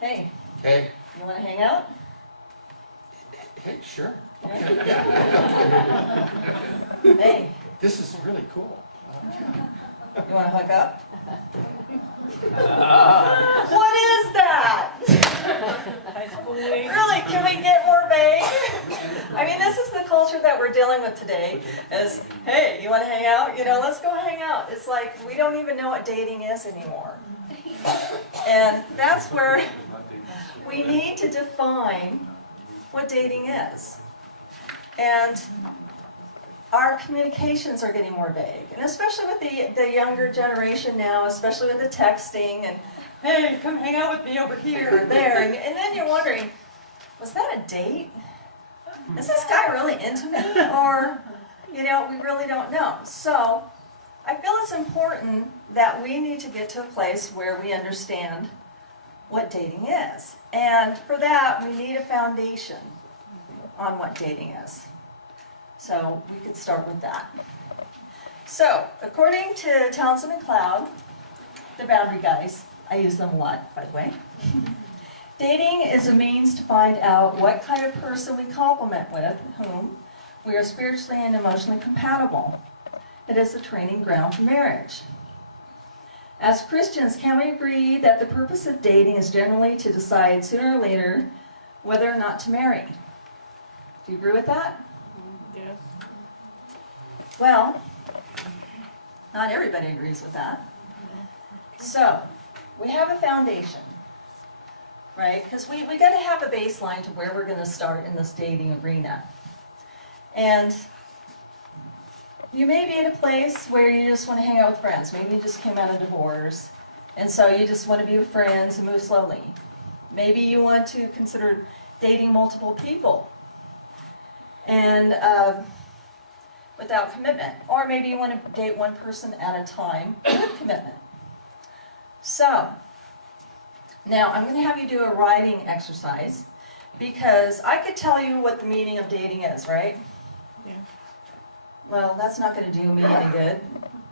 Hey, Okay. you want to hang out? Hey, sure. Hey, This is really cool. you want to hook up? What is that? Really, can we get more vague? I mean, this is the culture that we're dealing with today is, hey, you want to hang out? You know, let's go hang out. It's like we don't even know what dating is anymore. And that's where we need to define what dating is. And our communications are getting more vague, and especially with the younger generation now, especially with the texting and, hey, come hang out with me over here or there, and then you're wondering, was that a date? Is this guy really into me? Or, you know, we really don't know. So I feel it's important that we need to get to a place where we understand what dating is. And for that, we need a foundation on what dating is. So we could start with that. So, according to Townsend and Cloud, the boundary guys, I use them a lot, by the way, dating is a means to find out what kind of person we complement with, whom we are spiritually and emotionally compatible. It is a training ground for marriage. As Christians, can we agree that the purpose of dating is generally to decide sooner or later whether or not to marry? Do you agree with that? Yes. Well, not everybody agrees with that. So, we have a foundation, right? Because we got to have a baseline to where we're going to start in this dating arena. And you may be in a place where you just want to hang out with friends. Maybe you just came out of divorce, and so you just want to be with friends and move slowly. Maybe you want to consider dating multiple people and without commitment. Or maybe you want to date one person at a time with commitment. So, now I'm going to have you do a writing exercise, because I could tell you what the meaning of dating is, right? Yeah. Well, that's not going to do me any good.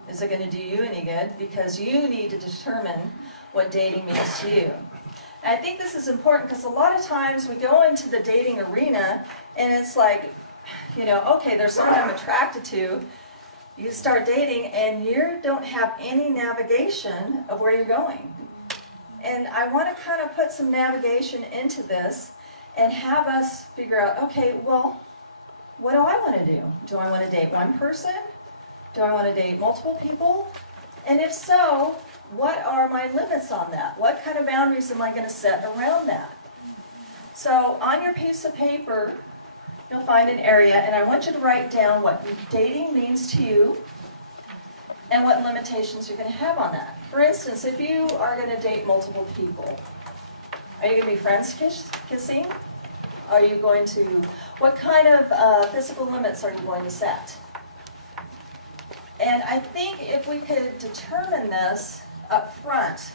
Is it going to do you any good? Because you need to determine what dating means to you. And I think this is important because a lot of times we go into the dating arena and it's like, you know, okay, there's someone I'm attracted to. You start dating and you don't have any navigation of where you're going. And I want to kind of put some navigation into this and have us figure out, okay, well, what do I want to do? Do I want to date one person? Do I want to date multiple people? And if so, what are my limits on that? What kind of boundaries am I going to set around that? So on your piece of paper, you'll find an area, and I want you to write down what dating means to you and what limitations you're going to have on that. For instance, if you are going to date multiple people, are you going to be friends kissing? Are you going to, what kind of physical limits are you going to set? And I think if we could determine this up front,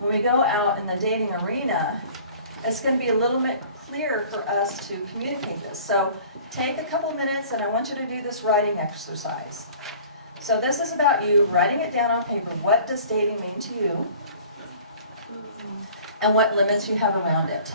when we go out in the dating arena, it's going to be a little bit clearer for us to communicate this. So take a couple minutes and I want you to do this writing exercise. So this is about you writing it down on paper. What does dating mean to you? And what limits you have around it.